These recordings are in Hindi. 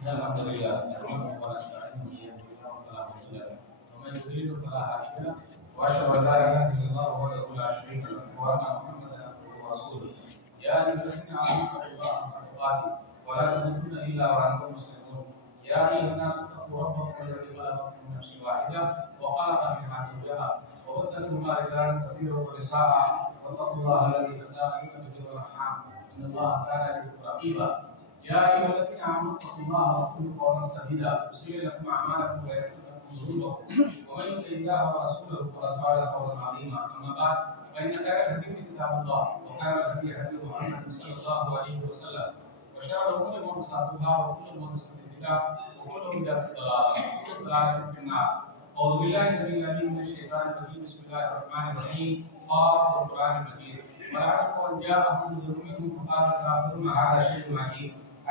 अल्हम्दुलिल्लाह नहमदुहु व नस्तईनुहु वमन युरिद फला हादिया लहु व अशहदु अन ला इलाहा इल्लल्लाह वहदहु ला शरीका लहु व अन्ना मुहम्मदन अब्दुहु व रसूलुहु या अय्युहल्लज़ीना आमनु इत्तक़ुल्लाहा हक़्क़ तुक़ातिह व ला तमूतुन्ना इल्ला व अन्तुम मुस्लिमून या अय्युहन नासु इत्तक़ू रब्बकुम अल्लज़ी खलक़akum min नफ्सिन वाहिदा व खलक़ मिनहा ज़ौजहा व बस्सा मिनहुमा रिजालन कसीरन व निसाअ वत्तक़ुल्लाहा अल्लज़ी तसाअलून बिही वल अर्हाम इन्नल्लाहा काना अलैकुम रक़ीबा या अय्युहल्लज़ीना आमनु इत्तक़ुल्लाहा व क़ूलू क़ौलन सदीदा युस्लिह लकुम अअमालकुम व यग़फिर लकुम ज़ुनूबकुम व मन युति इल्लाह व रसूलहु फ़क़द फ़ाज़ फ़ौज़न अज़ीमा अम्मा बअद फ़इन्न खैरल हदीथि किताबुल्लाह व खैरल हदीथि हदीथु मुहम्मद सल्लल्लाहु अलैहि वसल्लम व शर्रल उमूरि मुहदसातुहा व कुल्लु मुहदसातिन बिदअह व कुल्लु बिदअतिन दलालह व कुल्लु दलालतिन फिन्नार औज़ु बिल्लाहि समीइल अलीम मिनश शैतानिर रजीम बिस्मिल्लाहिर रहमानिर रहीम क़ाफ़ क़ुरआनिल मजीद वलअक़द जाअहुम ज़ुल्मुहुम फ़क़ाल काफ़िरून हाज़ा शैउन अजीब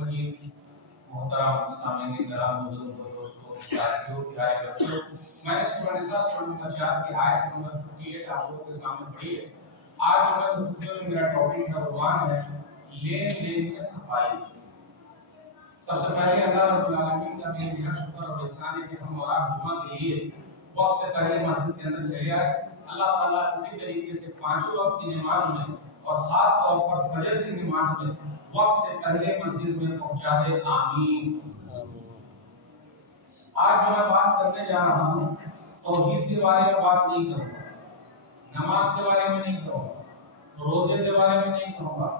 मजीद मोहतरम सामईन किराम बुजुर्गों दोस्तों साथियों प्यारे बच्चों मैंने सूरह निसा सूरह नंबर 4 की आयत नंबर 58 आप लोगों के सामने पढ़ी है। आज जो मैं खुतबे में मेरा टॉपिक का उन्वान है लेन देन में सफाई। सबसे पहले अल्लाह रब्बुल आलमीन का बेहद शुक्र और एहसान है कि हम और आप जुमा के लिए वक्त से पहले मस्जिद के अंदर चले आए। अल्लाह ताला इसी तरीके से पांचों वक्त की नमाज में और खास तौर पर फजर की नमाज में वक्त से पहले मस्जिद में पहुंचा दे, आमीन। आज जो मैं बात करने जा रहा हूँ तौहीद के बारे में बात नहीं करूँगा, नमाज के बारे में नहीं कहूँगा, रोजे के बारे में नहीं कहूँगा,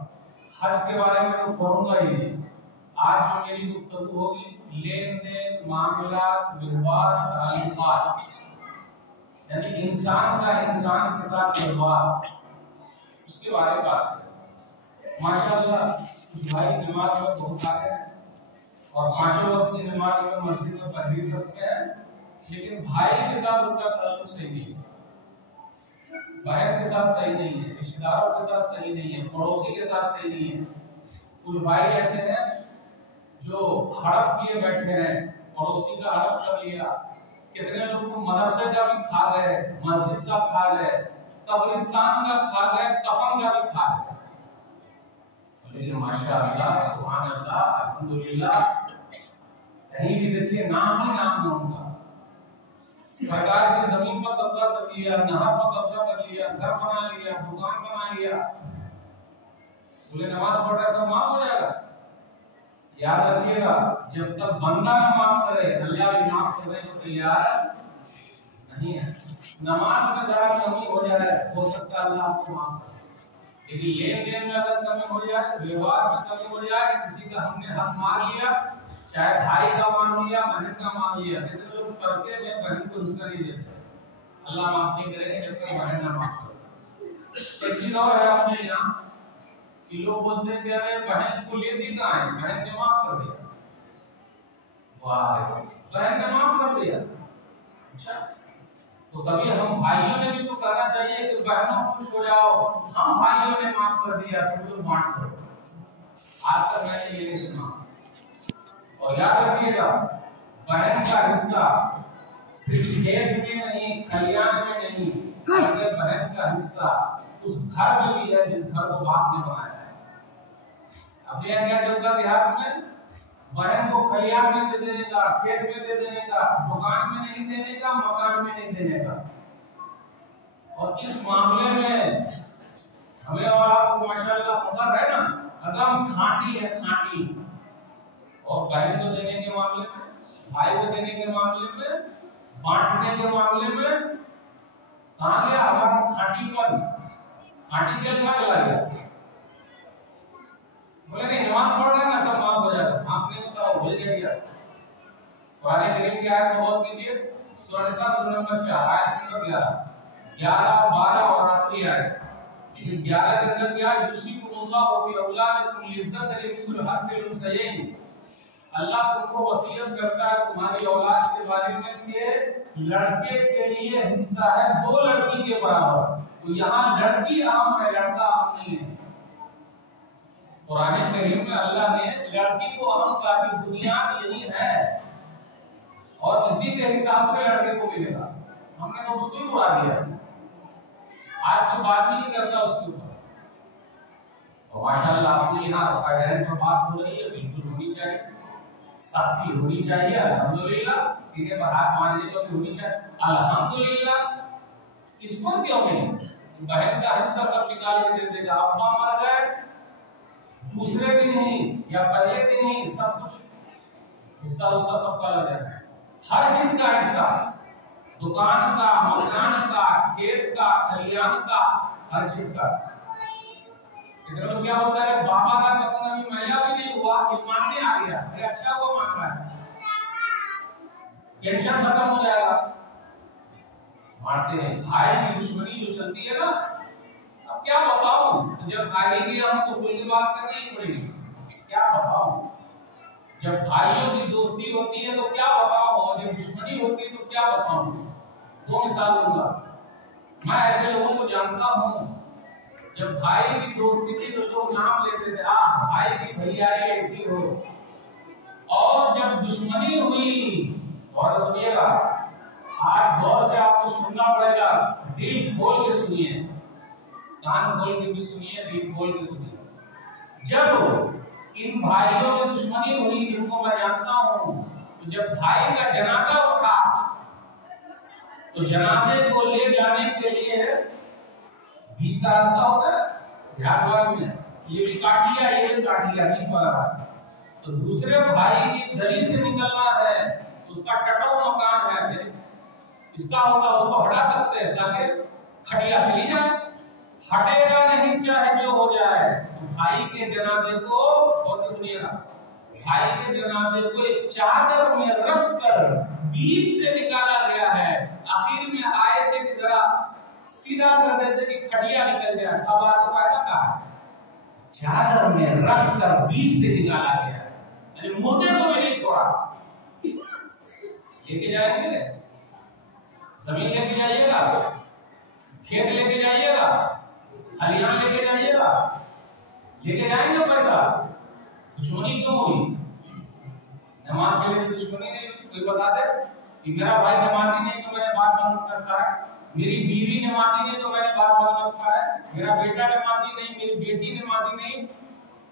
हज के बारे में तो करूँगा ही नहीं। आज जो मेरी गुफ्तगू होगी लेन देन, मामलात, व्यवहार, ताल्लुकात, यानी इंसान का इंसान के साथ व्यवहार, उसके बारे में बात करें। माशाअल्लाह भाई नमाज में बहुत आते हैं और पांचों वक्त की नमाज में मस्जिद में पहली सकते हैं, लेकिन भाई के साथ उनका ताल्लुक सही नहीं है, बहन के साथ सही नहीं है, रिश्तेदारों के साथ सही नहीं है, पड़ोसी के साथ सही नहीं है। कुछ भाई ऐसे हैं जो हड़प किए बैठे हैं, पड़ोसी का हड़प कर लिया, कितने लोग तो मदरसे का भी खा गए, मस्जिद का खा गए, कब्रिस्तान का खा गए, कफन का भी खा गए। लेकिन माशाअल्लाह सुभान अल्लाह अल्हम्दुलिल्लाह कहीं भी देखिए नाम ही नाम है उनका। सरकार की जमीन पर कब्जा कर लिया, नहर पर कब्जा कर लिया, घर बना लिया, दुकान बना लिया, बोले नमाज पढ़ रहे सब माफ हो जाएगा। याद रखिएगा जब तक बंदा न माफ करे अल्लाह भी माफ करने को तैयार नहीं है। नमाज में जरा कमी हो जाए हो सकता है अल्लाह आपको माफ करे, लेकिन लेन देन में अगर कमी हो जाए, व्यवहार में कमी हो जाए, किसी का हमने हक मार लिया, चाहे भाई का मान लिया, बहन का मान लिया, किसी लोग पर्दे में बहन को हिस्सा नहीं देते, अल्लाह माफ नहीं करेंगे जब तक बहन ना माफ करे। एक चीज और है अपने यहाँ कि लोग बोलते हैं कि अरे बहन को लेती कहाँ है, बहन ने माफ कर दिया, वाह बहन ने माफ कर दिया। अच्छा तो कभी हम भाइयों ने भी तो कहना चाहिए कि बहनों खुश हो जाओ, हम भाइयों ने माफ कर दिया तुम लोग बांट करो। आज तक मैंने ये नहीं सुना। और याद रखिएगा बहन का हिस्सा सिर्फ खेत में नहीं, खलियान में नहीं, बल्कि बहन का हिस्सा उस घर में भी है जिस घर को बाप ने बनाया है। अब यहाँ क्या चलता देहात में बहन को खलियान में दे देने का, खेत में दे देने का, दुकान में नहीं देने का, मकान में नहीं देने का। और इस मामले में हमें और आपको माशाल्लाह पता है ना, अगम खांटी है, खांटी। और बहन को देने के मामले में, भाई को देने के मामले में, बांटने के मामले में कहाँ गया हमारा खांटीपन? खांटी तेल कहाँ चला गया? बोले नहीं, नमाज पढ़ रहे हैं ना, सब माफ हो जाएगा। आपने तो भूल गया। कुरान करीम की आयत नोट कीजिए, सूरह निसा सूरह नंबर 4 आयत नंबर 11, 12 और आखिरी आयत। लेकिन 11 के अंदर क्या है? युसीकुमुल्लाहु फी औलादिकुम लिज़्ज़ति मिस्ल हज़्ज़िल उन्सयैन। अल्लाह तुमको वसीयत करता है तुम्हारी औलाद के बारे में कि लड़के के लिए हिस्सा है 2 लड़की के बराबर। तो यहाँ लड़की आम है, लड़का आम नहीं है। कुरान करीम में अल्लाह ने लड़की को अहम कहा कि बुनियाद यही है और इसी के हिसाब से लड़के को मिलेगा। हमने तो उसको ही उड़ा दिया, आज तो बात नहीं करता उसके ऊपर। और माशाल्लाह आपने यहाँ रफ़ाएन पर बात हो रही है, बिल्कुल होनी चाहिए, सख्ती होनी चाहिए। अल्हम्दुलिल्लाह, सीधे पर हाथ मारने को भी होनी चाहिए, अल्हम्दुलिल्लाह। इस पर क्यों नहीं? बहन का हिस्सा सब निकाल के दे देगा। अब्बा मर गए, दूसरे दिन ही या पहले दिन ही सब कुछ हिस्सा उसका सबका लग जाता है। हर चीज का हिस्सा, दुकान का, मकान का, खेत का, खलियान का, हर चीज का। इधर लोग क्या बोलता है, बाबा का कपड़ा भी महिला भी नहीं हुआ, ये मानने आ गया। अरे अच्छा हुआ मान रहा है, टेंशन खत्म हो जाएगा। मानते हैं। भाई की दुश्मनी जो चलती है ना, अब क्या बताऊं, जब भाई गया हूं तो खुल के बात करनी ही पड़ेगी। क्या बताऊं, जब भाइयों की दोस्ती होती है तो क्या बताऊं, और जब दुश्मनी होती है तो क्या बताऊं। 2 मिसाल दूंगा। मैं ऐसे लोगों को जानता हूं, जब भाई की दोस्ती थी तो लोग नाम लेते थे, भाई की भैयारी ऐसी हो। और जब दुश्मनी हुई, और सुनिएगा, आज गौर से आपको सुनना पड़ेगा, दिल खोल के सुनिए, कान खोल के भी सुनिए, दिल खोल के सुनिए। जब इन भाइयों में दुश्मनी हुई, जिनको मैं जानता हूं, तो जब भाई का जनाजा उठा तो जनाजे को ले जाने के लिए बीच का रास्ता होता है बिहार में, ये भी काट लिया, ये भी काट लिया, बीच वाला रास्ता। तो दूसरे भाई की गली से निकलना है, उसका टटाऊ मकान है, इसका होगा, उसको हटा सकते हैं ताकि खटिया चली जाए। हटेगा नहीं चाहे जो हो जाए। भाई के जनाजे को, और सुनिएगा, भाई के जनाजे को एक चादर में रखकर बीच से निकाला गया है। आखिर में आए थे कि जरा सीधा कर देते कि खटिया निकल जाए, अब आपको फायदा क्या है? चादर में रखकर बीच से निकाला गया है, यानी मोटे को भी नहीं छोड़ा। लेके जाएंगे, जमीन लेके जाइएगा, खेत लेके जाइएगा, खलियान लेके जाइएगा, लेके जाएंगे पैसा। दुश्मनी क्यों हुई? नमाज के लिए दुश्मनी नहीं हुई। कोई बता दे कि मेरा भाई नमाजी नहीं तो मैंने बात बंद रखा है, मेरी बीवी नमाजी नहीं तो मैंने बात बंद रखा है, मेरा बेटा नमाजी नहीं, मेरी बेटी नमाजी नहीं।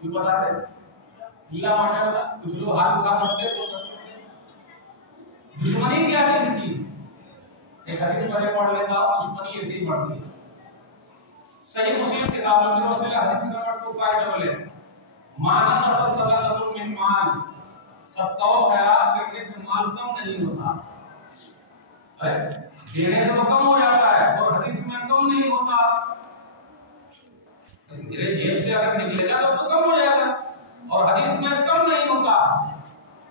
कोई बता दे? अल्लाह माशाल्लाह, कुछ लोग हाथ उठा सकते तो। दुश्मनी क्या है इसकी? एक हदीस मैंने पढ़ लेता हूं, दुश्मनी ऐसे ही बढ़ती है। सही मुस्लिम किताब में हदीस नंबर 2588, माना सदक़तुन मिन माल, सदका खैरात करने से माल कम नहीं होता। अरे देने से तो कम हो जाता है, और हदीस में कम नहीं होता। तेरे जेब से अगर निकलेगा तो कम हो जाएगा, और हदीस में कम नहीं होता।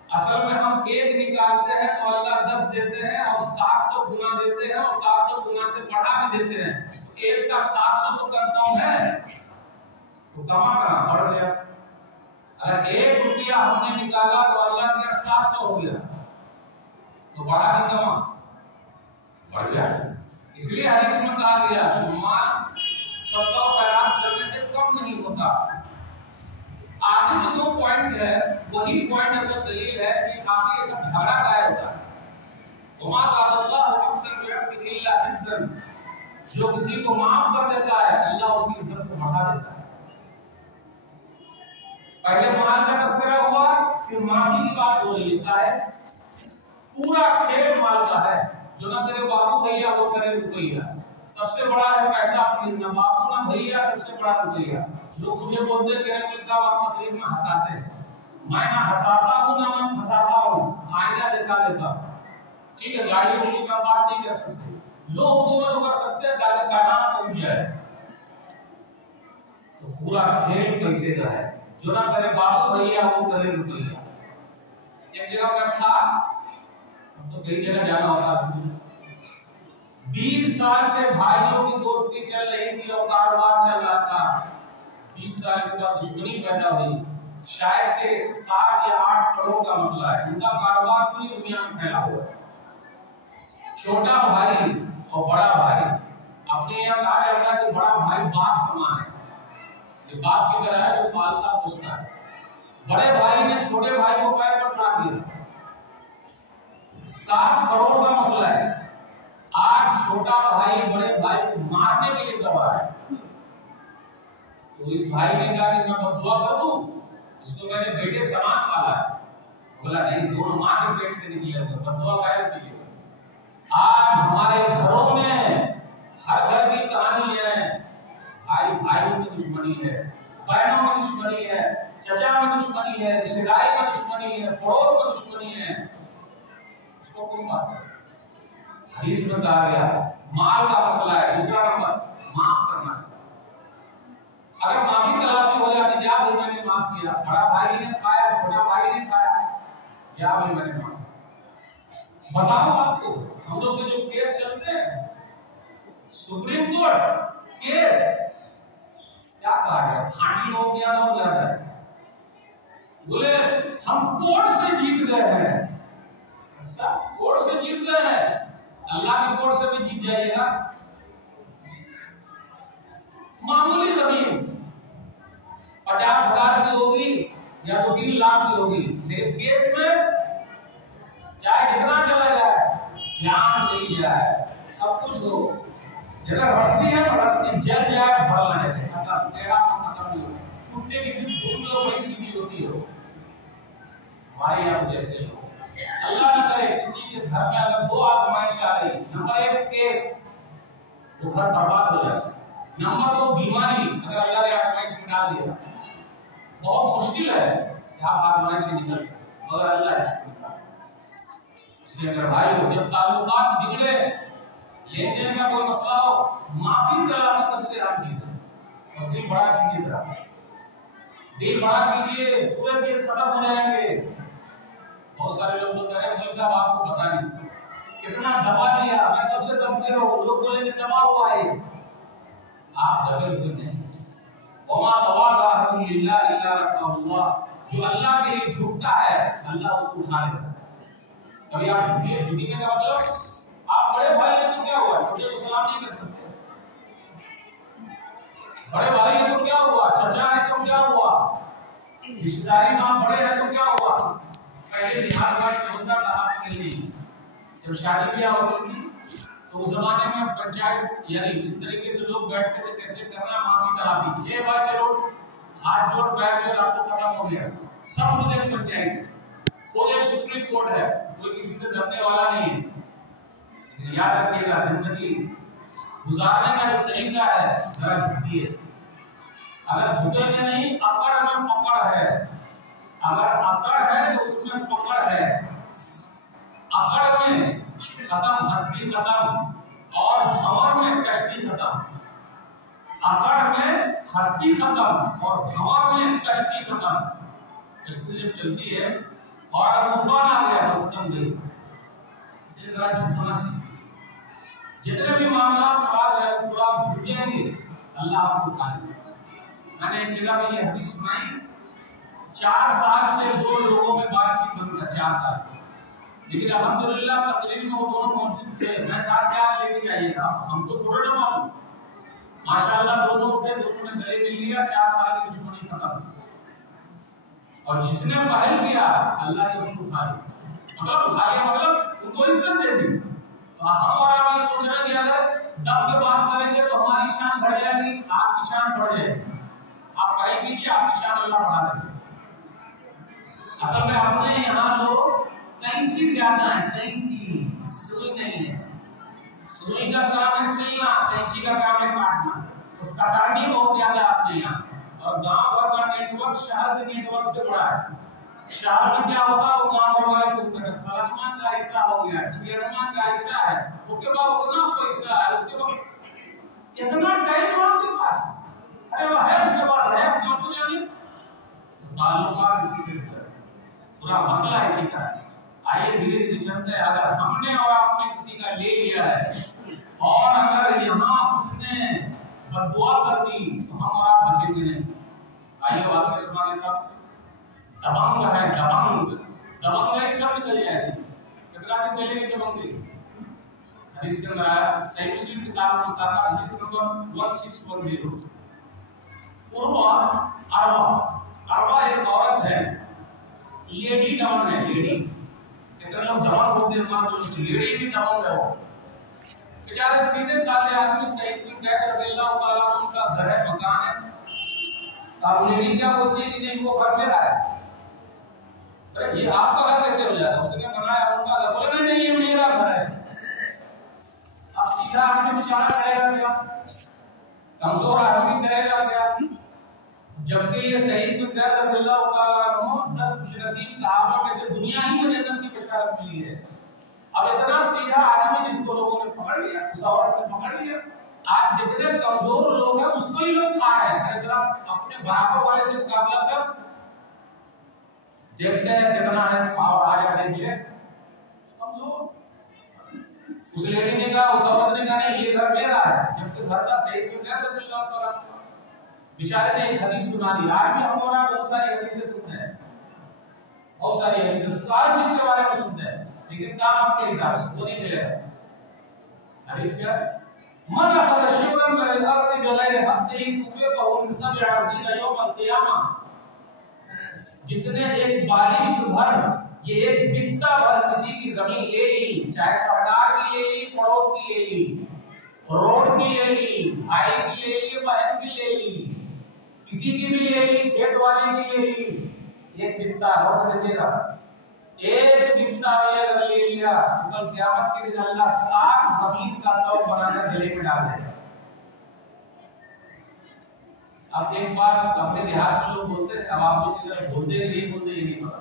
असल में हम 1 निकालते हैं तो अल्लाह 10 देते हैं, और 700 गुना देते हैं, और 700 गुना से बढ़ा भी देते हैं। 1 का 700 तो कंफर्म है, तो कमा बढ़ गया। अगर 1 रुपया हमने निकाला तो अल्लाह दिया 700 हो गया, तो बढ़ा भी कमा बढ़ गया। इसलिए हदीस में कहा गया माल सदका खैरात करने से कम नहीं होता। आगे जो 2 पॉइंट है, वही पॉइंट असल दलील है कि आगे ये सब झगड़ा काहे होता है। जो किसी को माफ कर देता है, अल्लाह उसकी इज्जत को बढ़ा देता है। पहले माल का तस्करा हुआ, कि माफी की बात हो रही है, पूरा खेल माल का है, जो ना तेरे बाबू भैया वो करे रुपैया, सबसे बड़ा है पैसा अपनी, ना बाबू ना भैया, सबसे बड़ा रुपैया। लोग मुझे बोलते हैं कि साहब आप तकरीर में हंसाते हैं, मैं ना हंसाता हूँ ना मैं फंसाता हूँ, आईना दिखा देता हूँ। ठीक है, गाड़ी उर्दू में बात नहीं कर सकते, लोग उर्दू में तो कर सकते हैं ताकि पैगाम पहुंच जाए। तो पूरा खेल पैसे का है, जो ना करे बाबू भैया वो करे रुपैया। एक जगह मैं था, तो कई जगह जाना होता, 20 साल से भाइयों की दोस्ती चल रही थी और कारोबार चल रहा था। 20 साल के बाद दुश्मनी पैदा हुई, शायद के 7 या 8 करोड़ का मसला है, उनका कारोबार पूरी दुनिया में फैला हुआ है। छोटा भाई और बड़ा भाई, अपने यहाँ कहा जाता है कि बड़ा भाई बाप समान है, ये बाप की तरह है जो पालता पोसता है। बड़े भाई ने छोटे भाई को पैर पर उठा दिया, 7 करोड़ का मसला है। आज छोटा भाई बड़े भाई को मारने के लिए दबा है। तो इस भाई ने कहा कि मैं बददुआ कर दूं, इसको मैंने बेटे समान पाला है। बोला नहीं, दोनों मां के पेट से निकले हुए, बददुआ गायब कीजिए। आज हमारे घरों में हर घर की कहानी है, भाई भाइयों में दुश्मनी है, बहनों में दुश्मनी है, चचा में दुश्मनी है, रिश्तेदारी में दुश्मनी है, पड़ोस में दुश्मनी है। इसको कौन बात है? हदीस में कहा गया माल का मसला है। दूसरा नंबर माफ करना है। अगर माफी तलाफी हो जाती, जा भाई मैंने माफ किया, बड़ा भाई ने खाया छोटा भाई ने खाया, जा भाई मैंने माफ। बताओ आपको, हम लोग के जो केस चलते हैं सुप्रीम कोर्ट केस, क्या कहा गया, फांसी हो गया ना हो जाता है। बोले हम कोर्ट से जीत गए हैं, सब कोर्ट से जीत गए हैं, अल्लाह की कोर्ट से भी जीत जाइएगा। मामूली जमीन 50,000 की होगी या 2-3 लाख की होगी, लेकिन केस में चाहे जितना चला जाए, जान चली जाए, सब कुछ हो, अगर रस्सी है तो रस्सी जल जाए, भल ना जाए, खत्म, टेढ़ा खत्म नहीं हो, टूटने की धूल जो बड़ी सीधी होती हो। हमारे यहाँ जैसे लोग, अल्लाह न करे किसी के घर में अगर 2 आजमाइश आ गई, नंबर 1 केस, तो घर बर्बाद हो जाएगा। नंबर 2 बीमारी, अगर अल्लाह ने आजमाइश में डाल दिया, बहुत मुश्किल है कि आप आजमाइश से निकल सकते, मगर अल्लाह इसको निकाल। इसलिए अगर भाई हो, जब ताल्लुकात बिगड़े, लेन देन का कोई मसला हो, माफी तलाफी सबसे आम चीज है। और दिल बड़ा कीजिए, जरा दिल बड़ा कीजिए, पूरे केस खत्म हो जाएंगे। बहुत सारे लोग बोलते हैं भाई साहब आपको पता नहीं कितना दबा दिया, मैं कब से दबते रहो, लोग बोलेंगे दबा हुआ है, आप दबे हुए नहीं। वमा तवाज़ा लिल्लाह इल्ला रफ़अल्लाह, जो अल्लाह के लिए झुकता है अल्लाह उसको उठा लेता है। कभी आप झुकिए, झुकने का मतलब आप बड़े भाई हैं तो क्या हुआ, छोटे को सलाम नहीं कर सकते, बड़े भाई हैं तो क्या हुआ, चचा है तो क्या हुआ, रिश्तेदारी में आप बड़े हैं तो क्या हुआ। पहले बिहार का होता था आपके लिए, जब शादी ब्याह होती थी तो उस जमाने में पंचायत यानी इस तरीके से लोग बैठते थे, कैसे करना माफी तलाफी, ये बात चलो हाथ जोड़ पैर जोड़ आपको खत्म हो गया, सब खुद एक पंचायत, खुद एक सुप्रीम कोर्ट है, कोई किसी से डरने वाला नहीं है। याद रखिएगा, जिंदगी गुजारने का जो तरीका है जरा झुकिए, अगर झुकेंगे नहीं, अकड़ में पकड़ है, अगर अकड़ है तो उसमें पकड़ है, अकड़ में खत्म हस्ती खत्म और भंवर में कश्ती खत्म, अकड़ में हस्ती खत्म और भंवर में कश्ती खत्म। कश्ती जब चलती है और अगर तूफान आ गया तो खत्म गई। इसलिए जरा झुकना सीखिए, जितने भी मामला खराब है थोड़ा आप झुकेंगे, अल्लाह आपको उठा लेगा। मैंने एक जगह में ये हदीस सुनाई, 4 साल से 2 लोगों में बातचीत बंद था, 4 साल से, लेकिन अल्हम्दुलिल्लाह तकरीर में वो दोनों मौजूद थे। मैं कहा क्या लेके जाइएगा, हमको थोड़ा ना मालूम, माशाअल्लाह दोनों उठे, दोनों ने गले मिल लिया, 4 साल की दुश्मनी खत्म। और जिसने पहल किया अल्लाह ने उसको उठा लिया, मतलब उठा लिया मतलब उनको इज्जत दे दी। तो हम और आप ये सोच रहे हैं कि अगर दब के बात करेंगे तो हमारी शान बढ़ जाएगी, आपकी शान बढ़ जाएगी, आप कहेंगे कि आपकी शान अल्लाह बढ़ा देंगे। असल में अपने यहाँ लोग कैंची ज्यादा है, कैंची, सुई नहीं है। सुई का काम है सिलना, कैंची का काम है काटना। तो कतरनी बहुत ज्यादा अपने यहाँ। और गांव भर का नेटवर्क शहर के नेटवर्क से बड़ा है। शहर में क्या होता है, वो गांव भर वाले फोन करते हैं, फलाना का ऐसा हो गया, चिड़िया का ऐसा है, उसके बाद उतना पैसा है, उसके बाद इतना टाइम आपके पास, अरे वो है, उसके बाद है क्यों तो जाने। ताल्लुकात इसी से है, पूरा मसला इसी का है। आइए धीरे धीरे चलते हैं। अगर हमने और आपने किसी का ले लिया है और अगर यहाँ उसने बददुआ कर दी तो हम और आप बचेंगे नहीं। आइए बात में सुना देता हूं। दबंग है, दबंग, दबंग है, सब निकल जाएगी। कितना दिन चलेगी दबंगी? हदीस के अंदर आया, सही मुस्लिम किताब में सारा हदीस नंबर 1610। अरबा एक औरत है, लेडी दबंग है, लेडी। कितने लोग दबंग होते हैं, हमारे दोस्त लेडी भी दबंग है। वो बेचारे सीधे साधे आदमी, सईद बिन ज़ैद रज़ियल्लाहु ताला अन्हु का घर है, मकान है। अब लेडी क्या बोलती है कि नहीं वो घर मेरा है। अरे ये आपका घर कैसे हो जाएगा? उसने बनाया उनका घर, बोले नहीं ये मेरा घर है। अब सीधा आदमी बेचारा करेगा क्या? कमजोर आदमी करेगा क्या? जबकि ये सईद बिन ज़ैद रज़ियल्लाहु ताला अन्हु 10 खुशनसीब सहाबा में से दुनिया ही में जन्नत की बशारत मिली है। अब इतना सीधा आदमी जिसको लोगों ने पकड़ लिया, उस औरत ने पकड़ लिया। आज जितने कमजोर लोग हैं उसको ही लोग खा रहे हैं। जरा अपने बराबर वाले से मुकाबला कर, देखते हैं कितना है और आ जाने के लिए कमजोर। उस लेडी ने कहा, उस औरत ने कहा नहीं ये घर मेरा है, जबकि घर का सईद बिन ज़ैद रज़ियल्लाहु ताला बेचारे ने एक हदीस सुना दी। आज भी हम और आप बहुत सारी हदीसें सुनते हैं, बहुत सारी हदीसें सुनते हैं, हर चीज के बारे में सुनते हैं, लेकिन काम अपने हिसाब से वो नहीं चलेगा। हदीस क्या है? मन अखद शिबरन मिन अल-अर्ज़ बिग़ैर हक़्क़िही कुबिक़हु मिन 70 यौम अल-क़ियामा। जिसने एक बारिश भर, ये एक बित्ता भर किसी की जमीन ले ली, चाहे सरकार की ले ली, पड़ोस की ले ली, रोड की ले ली, भाई की ले ली, बहन की ले ली, किसी की भी ले ली, खेत वाले की ले ली, एक बित्ता हो सकेगा। एक बित्ता भी अगर ले लिया तो कल क़यामत के दिन अल्लाह 7 जमीन का तौब बनाकर गले में डाल देगा। अब एक बार अपने देहात में लोग बोलते हैं, अब आप लोग इधर बोलते नहीं बोलते ये नहीं पता,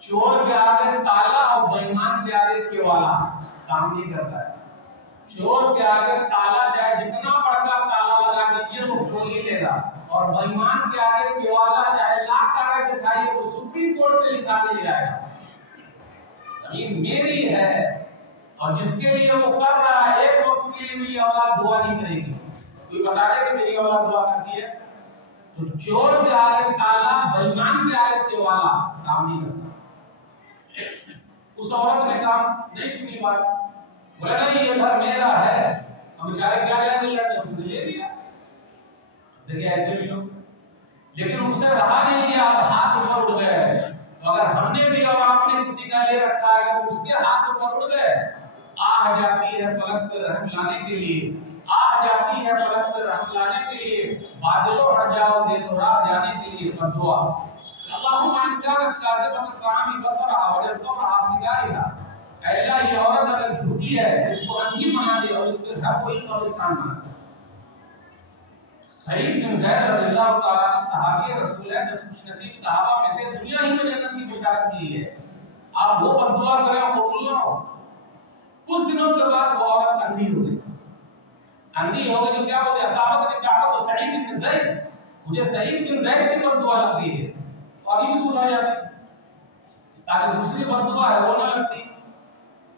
चोर के आगे ताला और बेईमान के आगे केवाला काम नहीं करता है। चोर के आगे ताला चाहे जितना बड़ा ताला लगा दीजिए वो खोल ही लेगा, और बेईमान के आगे केवाला चाहे लाख कागज दिखाइए वो सुप्रीम कोर्ट से निकाल के ले आएगा। जमीन मेरी है, और जिसके लिए वो कर रहा है एक वक्त के लिए मेरी औलाद दुआ नहीं करेगी। कोई बता दे कि मेरी औलाद दुआ करती है? तो चोर के आगे ताला, बेईमान के आगे केवाला काम नहीं करता। उस औरत ने काम नहीं सुनी बात, बोला नहीं ये घर मेरा है। अब बेचारे क्या जाएंगे लड़ने, उसने ले लिया। देखिए ऐसे भी लोग, लेकिन उनसे रहा नहीं गया, हाथ ऊपर उड़ गए। तो अगर हमने भी और आपने किसी का ले रखा है तो उसके हाथ ऊपर उड़ गए, आह जाती है फलक पे रहम लाने के लिए, आह जाती है फलक पे रहम लाने के लिए, बादलों हट जाओ दे दो राह जाने के लिए बद्दुआ। अल्लाहुम्मा इन कानत काज़िबतन फ़अमी बसरहा वजल क़ब्रहा फ़िदारिहा। अल्लाह ये औरत अगर झूठी है इसको अंधी बना दे और इसके घर कोई कब्रिस्तान बना दे। सईद बिन ज़ैद रज़ियल्लाहु ताला अन्हु सहाबी रसूल है, 10 खुशनसीब सहाबा में से, दुनिया ही में जन्नत की बशारत मिली है। आप वो बद्दुआ करें कबूल ना हो। कुछ दिनों के बाद वो औरत अंधी हो गई। अंधी हो गई तो क्या बोलते, असाबत ने कहा तो सईद बिन ज़ैद, मुझे सईद बिन ज़ैद की बद्दुआ लग गई है, तो अभी भी सुधर जाती ताकि दूसरी बद्दुआ है वो न लगती।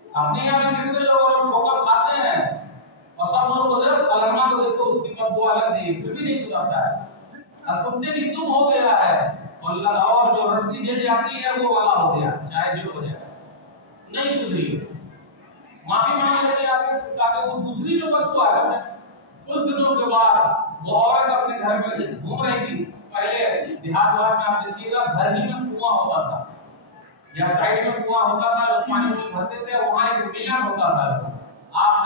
अपने यहाँ में कितने लोग ठोकर खाते हैं और सब लोग उधर फलाना को देखो उसकी बद्दुआ लग गई फिर भी नहीं सुधरता है। अब कुत्ते की तुम हो गया है और जो रस्सी जल जाती है वो वाला हो गया, चाहे जो हो जाए, नहीं सुधरी, माफी मांग लेती आके ताकि वो दूसरी जो बद्दुआ है। कुछ दिनों के बाद वो औरत अपने घर में घूम रही थी। पहले देहात में आप देखिएगा घर ही में कुआं होता था या साइड में कुआं होता था, लोग पानी भरते थे, वहां एक मिलन होता था, आप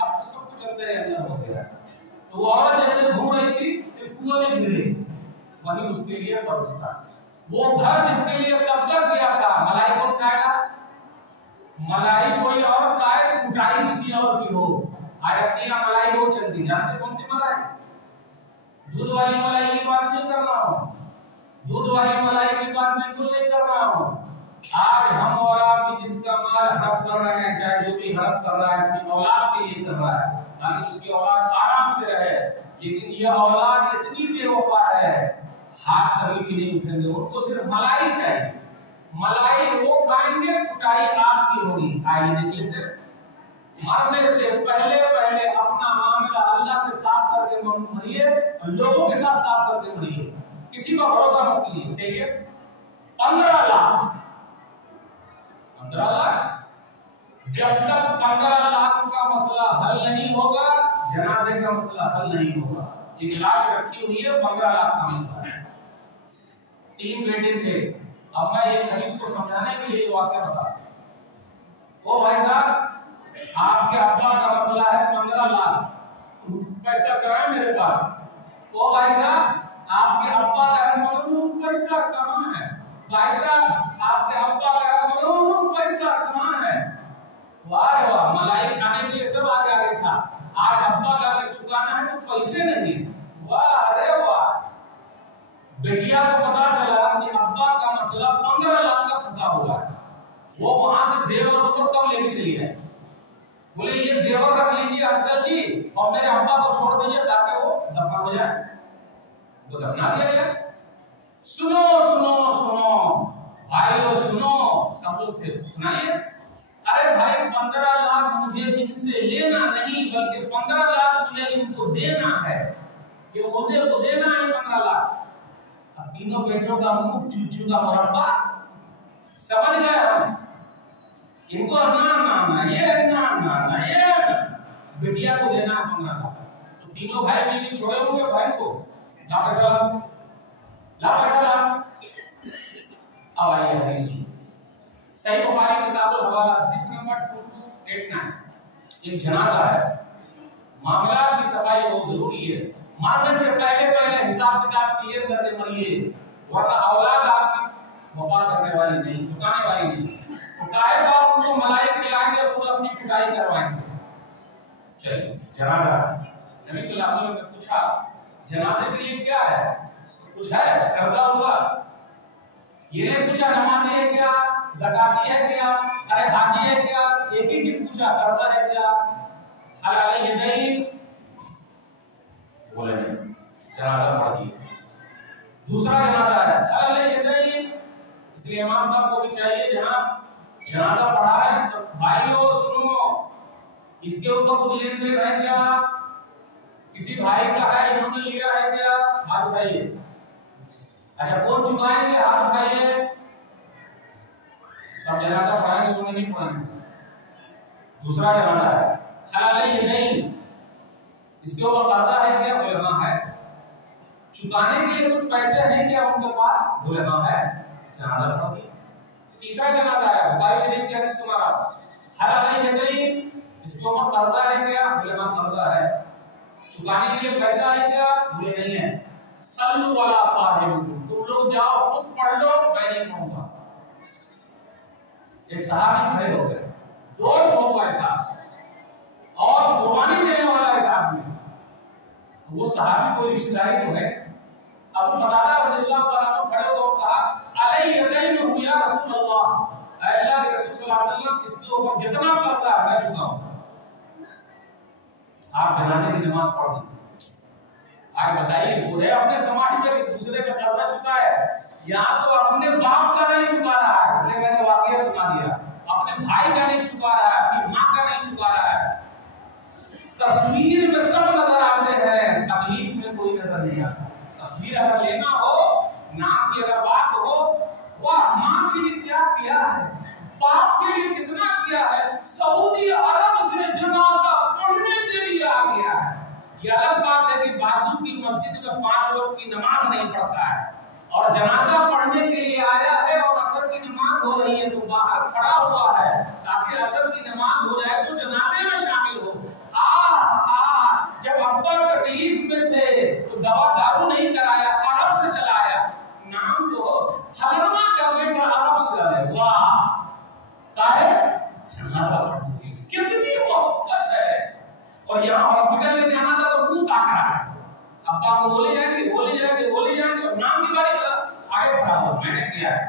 अब तो सब कुछ अंदर अंदर हो गया। तो वो औरत जैसे घूम रही थी फिर कुएं में गिर गई, वही उसके लिए कब्रिस्तान। वो घर जिसके लिए कब्जा किया था, मलाई कौन खाएगा? मलाई कोई और खाए, कुटाई किसी और की हो। आज अपनी यहाँ मलाई बहुत चलती, जानते कौन सी मलाई? दूध वाली मलाई की बात नहीं कर रहा हूँ, दूध वाली मलाई की बात बिल्कुल नहीं कर रहा हूँ। आज हम और आप भी जिसका माल हड़प कर रहे हैं, चाहे जो भी हड़प कर रहा है अपनी औलाद के लिए कर रहा है ताकि उसकी औलाद आराम से रहे, लेकिन यह औलाद इतनी बेवफा है, हाथ कभी भी नहीं उठेंगे, उनको सिर्फ मलाई चाहिए। मलाई वो खाएंगे, कुटाई आपकी होगी। आइए देख लेते हैं। मरने से पहले पहले अपना मामला अल्लाह से साफ करके मरिए, लोगों के साथ साफ करके मरिए, किसी का भरोसा मत कीजिए। चाहिए 15 लाख, 15 लाख। जब तक 15 लाख का मसला हल नहीं होगा, जनाजे का मसला हल नहीं होगा। एक लाश रखी हुई है, 15 लाख का मसला है। 3 बेटे थे। अब मैं एक हदीस को समझाने के लिए वाकया बता, ओ भाई साहब, आपके अब्बा का मसला है 15 लाख, पैसा कहाँ है मेरे पास? ओ भाई साहब, आपके अब्बा का पैसा कहाँ है? भाई साहब, आपके अब्बा का पैसा कहाँ है? वाह वाह, मलाई खाने के लिए सब आगे आगे था। आज अब्बा का अगर चुकाना है तो पैसे नहीं। वाह, अरे वाह। बेटिया को पता चला कि अब्बा का मसला 15 लाख का फंसा हुआ है। वो वहां से जेवर ऊपर सब लेके चली गए। बोले ये जेवर रख लीजिए अंकल जी, और मेरे अब्बा को छोड़ दीजिए ताकि वो दफन हो जाए। वो दफना दिया गया। सुनो सुनो सुनो भाइयों, सुनो, सब लोग थे, सुनाइए। अरे भाई, 15 लाख मुझे इनसे लेना नहीं, बल्कि 15 लाख मुझे इनको देना है। ये मुझे को देना है 15 लाख। अब तीनों बेटों का मुंह चूचू का मुरब्बा, समझ गए हम। इनको ना ये बिटिया को देना है 15 लाख। तो तीनों भाई मिलकर छोड़े होंगे भाई को, ला पैसा ला। अब आइए हदीस में, सही बुखारी किताबुल हवाला हदीस नंबर 2289। एक जनाजा है, मामला की सफाई बहुत जरूरी है। मरने से पहले पहले हिसाब किताब क्लियर करके मरिए, वरना औलाद आपकी वफा करने वाली नहीं, चुकाने वाली नहीं। कुटाए तो आप उनको मलाई खिलाएंगे, खुद अपनी कुटाई करवाएंगे। चलिए, जनाजा, नबी सल्लल्लाहु अलैहि वसल्लम ने पूछा जनाजे के लिए क्या है? कुछ है कर्जा उर्जा? ये नहीं पूछा नमाजी है क्या, ज़काती है क्या, अरे हाजी है क्या, एक ही चीज पूछा, कर्जा है क्या, हलाल है नहीं? बोले नहीं, जनाजा पढ़ दिया। दूसरा जनाजा है, हलाल है नहीं? इसलिए इमाम साहब को भी चाहिए, जहां जनाजा पढ़ा रहे हैं, भाइयों सुनो, इसके ऊपर कुछ लेन देन है क्या? किसी भाई का है, इन्होंने लिया है क्या? हाथ उठाइए। अच्छा, कौन चुकाएंगे? हाथ उठाइए। तब जनाजा पढ़ाएंगे, उन्होंने नहीं पढ़ाएंगे। दूसरा जनाजा है, हलाल है नहीं? इसके ऊपर कर्जा है क्या? बोले हाँ है। चुकाने के लिए कुछ पैसे हैं क्या उनके पास? बोले हाँ है। जनाजा पढ़ दिया। तीसरा जनाजा है, बुखारी शरीफ की हदीस सुना रहा, हलाल है नहीं? इसके ऊपर कर्जा है क्या? बोले हाँ कर्जा है। चुकाने के लिए पैसा है क्या? बोले नहीं है। सल्लु अला साहिबिकुम, तुम लोग जाओ खुद पढ़ लो, मैं नहीं पढ़ूंगा। एक सहाबी खड़े हो गए, दोस्त हो गए साहब, और कुर्बानी देने वाला है साहब में। वो सहाबी कोई रिश्तेदारी तो है। अब बताता रज़ियल्लाहु ताला अन्हु खड़े हो कहा, अलैहि यदैनु या रसूलल्लाह, अल्लाह के रसूल सल्लल्लाहु अलैहि वसल्लम, इसके ऊपर जितना कर्जा है मैं चुकाऊंगा। आप जनाजे की नमाज पढ़ दी। आज बताइए, वो है अपने समाज के दूसरे का कर्जा चुका है, यहाँ तो अपने बाप का नहीं चुका रहा है, इसलिए मैंने वाकया सुना दिया। अपने भाई का नहीं चुका रहा है, अपनी माँ का नहीं चुका रहा है। तस्वीर में सब नजर आते हैं, तकलीफ में कोई नजर नहीं आता। तस्वीर अगर लेना हो, नाम की अगर बात हो, वाह माँ के लिए क्या किया है, बाप के लिए कितना किया है, सऊदी अरब से जनाजा पढ़ने के लिए आ गया है। ये अलग बात है कि बाजू की मस्जिद में 5 वक्त की नमाज नहीं पढ़ता है, और जनाजा पढ़ने के लिए आया है और असर की नमाज हो रही है तो बाहर खड़ा हुआ है ताकि असर की नमाज हो जाए तो जनाजे में शामिल हो। जब अब्बा तकलीफ में थे तो दवा दारू नहीं कराया, अरब से चलाया। नाम तो काहे जनाजा पढ़ने के लिए। कितनी मोहब्बत है। और यहाँ हॉस्पिटल ले जाना था तो मुंह ताक रहा है, अब्बा को बोले जाएंगे और नाम की बारी आगे बढ़ा हुआ मैंने किया है।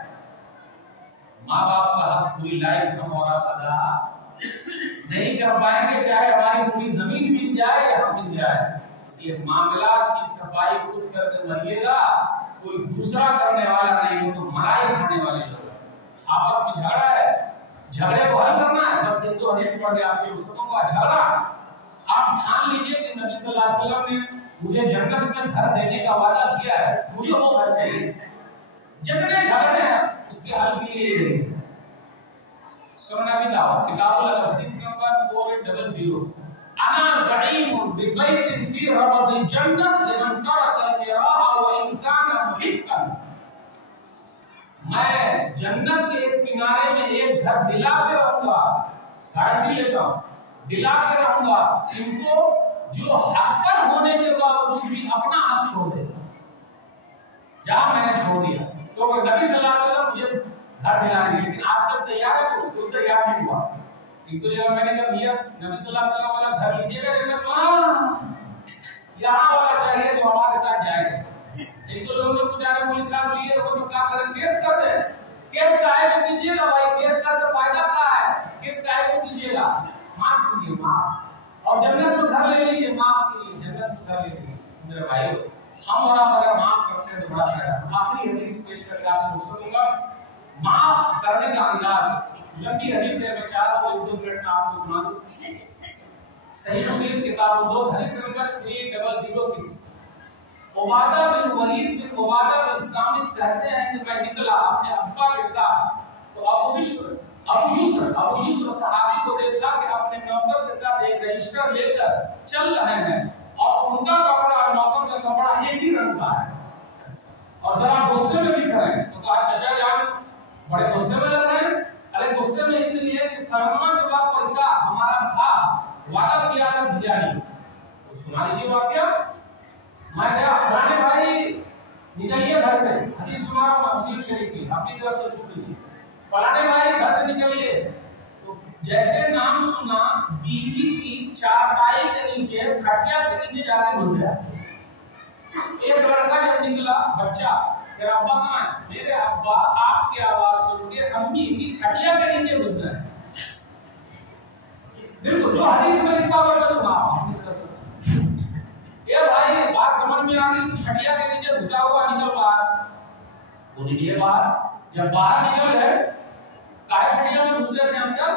माँ बाप का हक पूरी लाइफ हम और आप अदा नहीं कर पाएंगे, चाहे हमारी पूरी जमीन मिल जाए या हम मिल जाए। इसलिए मामलात की सफाई खुद करके मरिएगा, कोई दूसरा करने वाला नहीं, वो तो मलाई खाने वाले लोग हैं। आपस में झगड़ा है, झगड़े को हल करना है, बस एक दो हदीस पढ़ के आपसे उसको का झगड़ा। आप ठान लीजिए कि नबी सल्लल्लाहु अलैहि वसल्लम ने मुझे जन्नत में घर देने का वादा किया है, मुझे वो घर चाहिए। जितने झगड़े हैं उसके हल के लिए यही है। सुनना भी था किताबुल अदब हदीस नंबर 4800 अना ज़ईमुन बिबैतिन फी रबज़िल जन्नत लिमन तरका मिराहा व इन काना मुहिक्कन। मैं जन्नत के एक किनारे में एक घर दिला के रहूंगा, घर भी लेता हूं, दिला के रहूंगा इनको जो हक़ होने के बावजूद भी अपना हक छोड़ दे, जहां मैंने छोड़ दिया। तो नबी सल्लल्लाहु अलैहि वसल्लम मुझे घर दिलाएंगे, लेकिन आज तक तैयार है तो तैयार नहीं हुआ। एक तो जगह मैंने कहा भैया नबी सल्लल्लाहु अलैहि वसल्लम वाला घर लीजिएगा, यहाँ वाला चाहिए जो हमारे साथ जाएगा। एक तो लोगों ने पूछा मौलवी साहब लिए तो क्या करें, केस कर दे। केस काहे को कीजिएगा भाई, केस का तो फायदा क्या है, केस काहे को कीजिएगा, माफ कीजिए माफ, और जन्नत में घर ले लीजिए, माफ कीजिए जन्नत में घर ले लीजिए। मेरे भाइयों हम और आप अगर माफ करते हैं तो बड़ा फायदा। आखिरी हदीस पेश करके आपसे सुनूंगा माफ करने का अंदाज। लंबी हदीस है, मैं चाह रहा हूं 1-2 मिनट में आपको सुना दूं। सही मुस्लिम किताब ज़ोद हदीस नंबर 3006 उबादा बिन वलीद बिन उबादा बिन सामित कहते हैं कि मैं निकला अपने अब्बा के साथ, तो अबू यूसुफ सहाबी को देखा कि अपने नौकर के साथ एक रजिस्टर लेकर चल रहे हैं और उनका कपड़ा और नौकर का कपड़ा एक ही रंग का है और जरा गुस्से में दिख रहे हैं। तो कहा चाचा जान बड़े गुस्से में लग रहे हैं। अरे गुस्से में इसलिए कि फरमान के बाद पैसा हमारा था, वादा किया था दिया नहीं। तो सुना दीजिए वाकया। मैं क्या पुराने भाई निकलिए घर से, हदीस सुना रहा हूं मुस्लिम शरीफ की, अपनी तरफ से कुछ कीजिए। फलाने भाई घर से निकलिए, तो जैसे नाम सुना बीवी की चारपाई के नीचे खटिया के नीचे जाके घुस गया। एक लड़का जब निकला बच्चा, तेरा अब्बा कहाँ है? मेरे अब्बा आपकी आवाज सुन के अम्मी की खटिया के नीचे घुस गए। बिल्कुल जो हदीस में लिखा हुआ मैं सुना अपनी तरफ। ये भाई बात समझ में आ गई, खटिया के नीचे घुसा हुआ निकल बाहर, वो निकले बाहर। जब बाहर निकल गए काहे खटिया में घुस गए जानकर?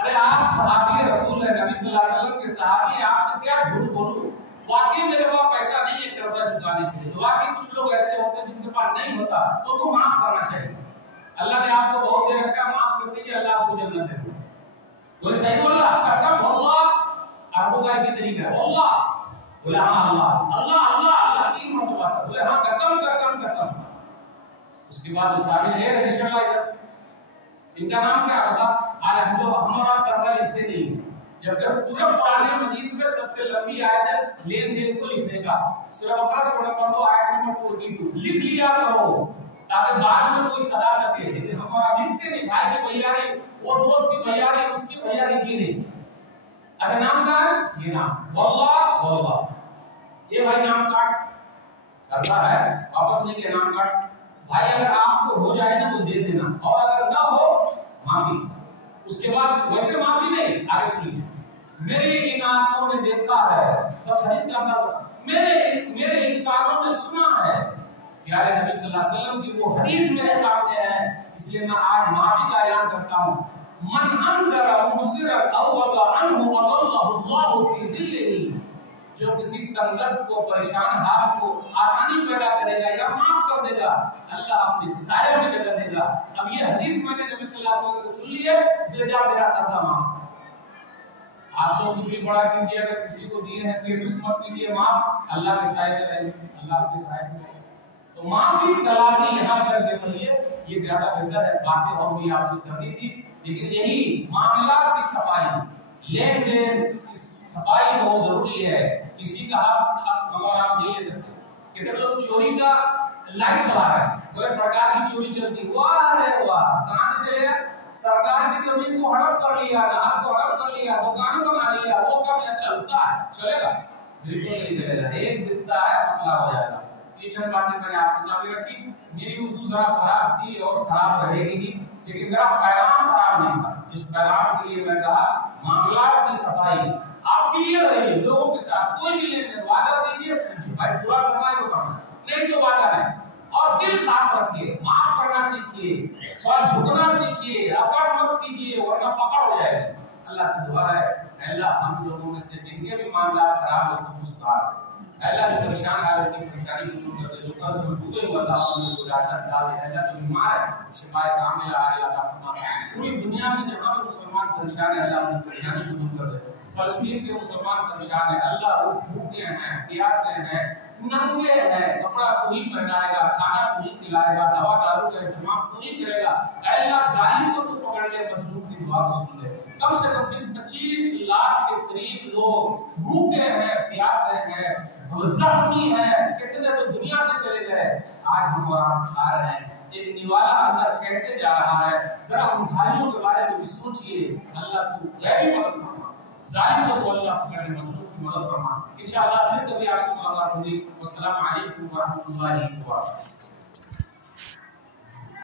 अरे आप सहाबी रसूल है, नबी सल्लल्लाहु अलैहि वसल्लम के सहाबी, आपसे क्या झूठ बोलूं, वाकई मेरे पास पैसा नहीं है कर्जा चुकाने के लिए। तो वाकई कुछ लोग ऐसे होते हैं जिनके पास नहीं होता, तो उनको माफ करना चाहिए। अल्लाह ने आपको बहुत दे रखा, माफ कर दीजिए, अल्लाह आपको जन्नत दे। बोले सही बोला, कसम अल्लाह, अरबों का एक तरीका है अल्लाह। बोले हाँ अल्लाह अल्लाह अल्लाह अल्लाह 3 मरतबा। बोले हाँ कसम कसम कसम। उसके बाद उस आदमी ने रजिस्टर लाया, इनका नाम क्या होता? आज हम लोग हमारा कर्जा लिखते नहीं, जब पूरा पुराने मजीद में सबसे लंबी आयत है लेन देन को लिखने का, सूरह बकरा सूरह नंबर 2 आयत नंबर 42 लिख लिया करो ताकि बाद में कोई सदा सके। लेकिन हमारा लिखते नहीं, भाई की भैयारी, वो दोस्त की भैयारी, उसकी भैयारी की नहीं। अच्छा नाम क्या है? ये नाम वल्लाह वल्लाह, ये भाई नाम काट कर्जा है, वापस नहीं के नाम काट। भाई अगर आपको हो जाए ना तो दे देना, और अगर ना हो माफी। उसके बाद वैसे माफी नहीं, आगे सुनिए। मेरे इन आंखों ने देखा है, बस हदीस का मतलब मेरे इन कानों ने सुना है, प्यारे नबी सल्लल्लाहु अलैहि वसल्लम की वो हदीस मेरे सामने है, इसलिए मैं आज माफी का ऐलान करता हूं। मन अंजरा मुसिरा अव वज़ा अनहु वज़ल्लहु अल्लाहु फी ज़िल्लिही, जो किसी तंगदस्त को, परेशान हाल को आसानी पैदा करेगा या माफ कर देगा, अल्लाह अपने साये में जगह देगा। अब ये हदीस मैंने नबी सल्लल्लाहु अलैहि वसल्लम से सुन ली है, इसलिए जवाब दे रहा था माफ। आप लोग भी बड़ा कीजिए, अगर किसी को दिए हैं केस मत कीजिए माफ, अल्लाह के साये में रहेंगे, अल्लाह के साये में। तो माफी तलाशी यहाँ करके बोलिए, ये ज्यादा बेहतर है। बातें और भी आपसे करनी थी, लेकिन यही मामला की सफाई, लेन देन की सफाई बहुत जरूरी है। किसी का हक हमारा आप नहीं ले सकते। कितने लोग चोरी का लाइट चला रहे हैं, बोले सरकार की चोरी चलती, वाह रे वाह, कहां से चलेगा? सरकार की जमीन को हड़प कर लिया, नहर को हड़प कर लिया, दुकान बना लिया, वो कब या चलता है? चलेगा? बिल्कुल नहीं चलेगा। एक दिखता है मसला हो जाएगा। ये चंद बातें मैंने आपके सामने रखी। मेरी उर्दू जरा खराब थी और खराब रहेगी ही, लेकिन मेरा पैगाम खराब नहीं था। जिस पैगाम के लिए मैं कहा मामलात की सफाई, आप क्लियर रहिए लोगों के साथ। कोई भी लेने वादा दीजिए, भाई पूरा करना है तो करना, नहीं तो वादा नहीं। और दिल साफ रखिए, माफ करना सीखिए और झुकना सीखिए, अकड़ मत कीजिए वरना पकड़ हो जाएगी। अल्लाह से दुआ है, अल्लाह हम लोगों में से जिनके भी मामला खराब उसको सुधार दे। अल्लाह जो परेशान है उसकी परेशानी को दूर कर दे। जो कर्ज में डूबे हुए अल्लाह उनको रास्ता दिला दे। अल्लाह जो बीमार है शिफाए कामिला अल्लाह का फरमा। पूरी दुनिया में जहां भी मुसलमान परेशान है अल्लाह उनकी परेशानी को दूर कर दे। फलस्तीन के मुसलमान परेशान है, अल्लाह वो भूखे हैं, प्यासे हैं, नंगे हैं, कपड़ा तू ही पहनाएगा, खाना तू ही खिलाएगा, दवा दारू का इंतजाम तू ही करेगा। अल्लाह जालिम को तू पकड़ ले, मजलूम की दुआ को सुन ले। कम से कम 20-25 लाख के करीब लोग भूखे हैं, प्यासे हैं, जख्मी हैं, कितने तो दुनिया से चले गए। आज हम और आप खा रहे हैं। एक निवाला अंदर कैसे जा रहा है, जरा उन भाइयों के बारे में भी सोचिए। अल्लाह तू गैर मदद फरमा, जालिम को अल्लाह पकड़े, मजलूम की मदद फरमा। इंशाअल्लाह फिर कभी आपसे मुलाकात होगी। अस्सलाम वालेकुम व रहमतुल्लाहि व बरकातहू।